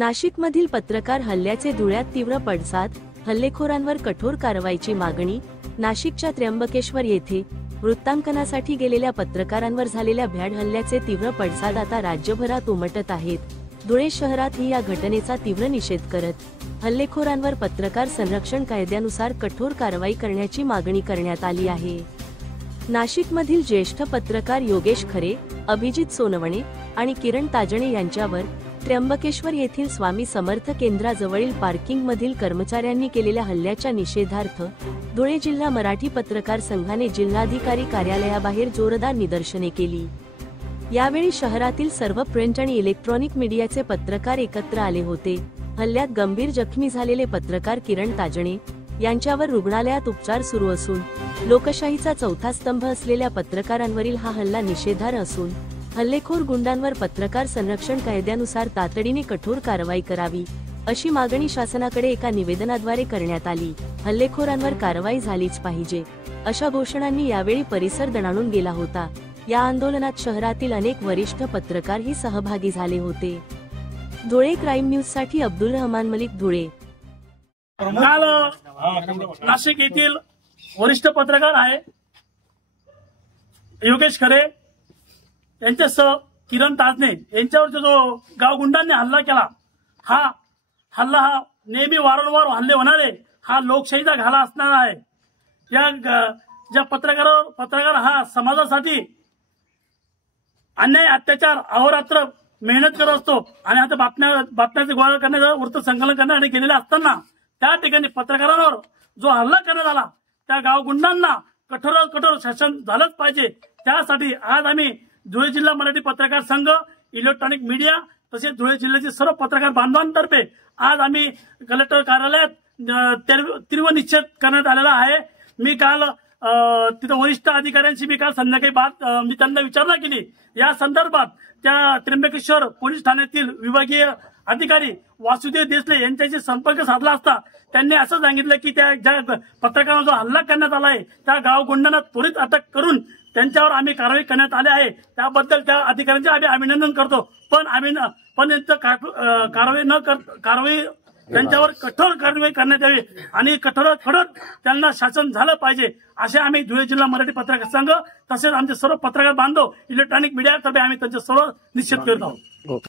नाशिकमधील पत्रकार हल्ल्याचे धुळ्यात तीव्र पडसाद, हल्लेखोरांवर कठोर कारवाईची मागणी। नाशिकच्या त्र्यंबकेश्वर येथे वृत्तांकनासाठी गेलेल्या पत्रकारांवर झालेल्या भ्याड हल्ल्याचे तीव्र पडसाद आता राज्यभरात उमटत आहेत। धुळे शहरातही या घटनेचा तीव्र निषेध करत हल्लेखोरांवर पत्रकार संरक्षण कायद्यानुसार कठोर कारवाई करण्याची मागणी करण्यात आली आहे। नाशिकमधील ज्येष्ठ पत्रकार योगेश खरे, अभिजित सोनवणे आणि किरण ताजणे यांच्यावर त्र्यंबकेश्वर येथील स्वामी समर्थ केंद्राजवळील पार्किंग मधील कर्मचाऱ्यांनी केलेल्या हल्ल्याच्या निषेधार्थ धुळे जिल्हा मराठी पत्रकार संघाने जिल्हाधिकारी कार्यालयाबाहेर जोरदार निदर्शने केली। यावेळी शहरातील सर्व प्रिंट आणि इलेक्ट्रॉनिक मीडियाचे पत्रकार एकत्र आले होते। हल्ल्यात गंभीर जखमी झालेले पत्रकार किरण ताजणे यांच्यावर रुग्णालयात उपचार सुरू असून लोकशाहीचा चौथा स्तंभ असलेल्या पत्रकारांवरील हा हल्ला निषेधार्ह असून हल्लेखोर गुंडांवर पत्रकार संरक्षण कायद्यानुसार तातडीने कठोर कारवाई करावी अशी मागणी शासनाकडे एका निवेदनाद्वारे करण्यात आली। हल्लेखोरांवर कारवाई झालीच पाहिजे अशा घोषणांनी यावेळी परिसर दणाणून गेला होता। या आंदोलनात शहरातील अनेक वरिष्ठ पत्रकारही सहभागी झाले होते। धुळे क्राईम न्यूज साठी अब्दुल रहमान मलिक, धुळे। काल नाशिक येथील वरिष्ठ पत्रकार आहे योगेश खरे यांच्यासह किरण ताजणे यांच्यावर जो गावगुंडांनी हल्ला केला, हा हल्ला नेहमी वारंवार हल्ले होणारे हा लोकशाहीचा घाला असणार आहे। या ज्या पत्रकार हा समाजासाठी अन्याय अत्याचार अहोरात्र मेहनत करत असतो आणि आता बातम्याचे गोळा करण्याचं वृत्त संकलन करण्यासाठी गेलेले असताना त्या ठिकाणी पत्रकारांवर जो हल्ला करण्यात आला त्या गावगुंडांना कठोर शासन झालंच पाहिजे। त्यासाठी आज आम्ही धुळे जिल्हा मराठी पत्रकार संघ, इलेक्ट्रॉनिक मीडिया तसेच धुळे जिल्ह्याचे सर्व पत्रकार बांधवांतर्फे आज आम्ही कलेक्टर कार्यालयात तीव्र निषेध करण्यात आलेला आहे। मी काल तिथं वरिष्ठ अधिकाऱ्यांशी संध्याकाळी मी त्यांना विचारणा केली। या संदर्भात त्या त्र्यंबकेश्वर पोलीस ठाण्यातील विभागीय अधिकारी वासुदेव देसले यांच्याशी संपर्क साधला असता त्यांनी असं सांगितलं की त्या ज्या पत्रकारांवर जो हल्ला करण्यात आला आहे त्या गावगुंडांना त्वरित अटक करून त्यांच्यावर आम्ही कारवाई करण्यात आली आहे। त्याबद्दल त्या अधिकाऱ्यांचे आम्ही अभिनंदन करतो। पण कारवाई त्यांच्यावर कठोर कारवाई करण्यात यावी आणि कठोर त्यांना शासन झालं पाहिजे असे आम्ही धुळे जिल्हा मराठी पत्रकार संघ तसेच आमचे सर्व पत्रकार बांधव इलेक्ट्रॉनिक मीडियातर्फे आम्ही त्यांचा सर्व निषेध करत आहोत।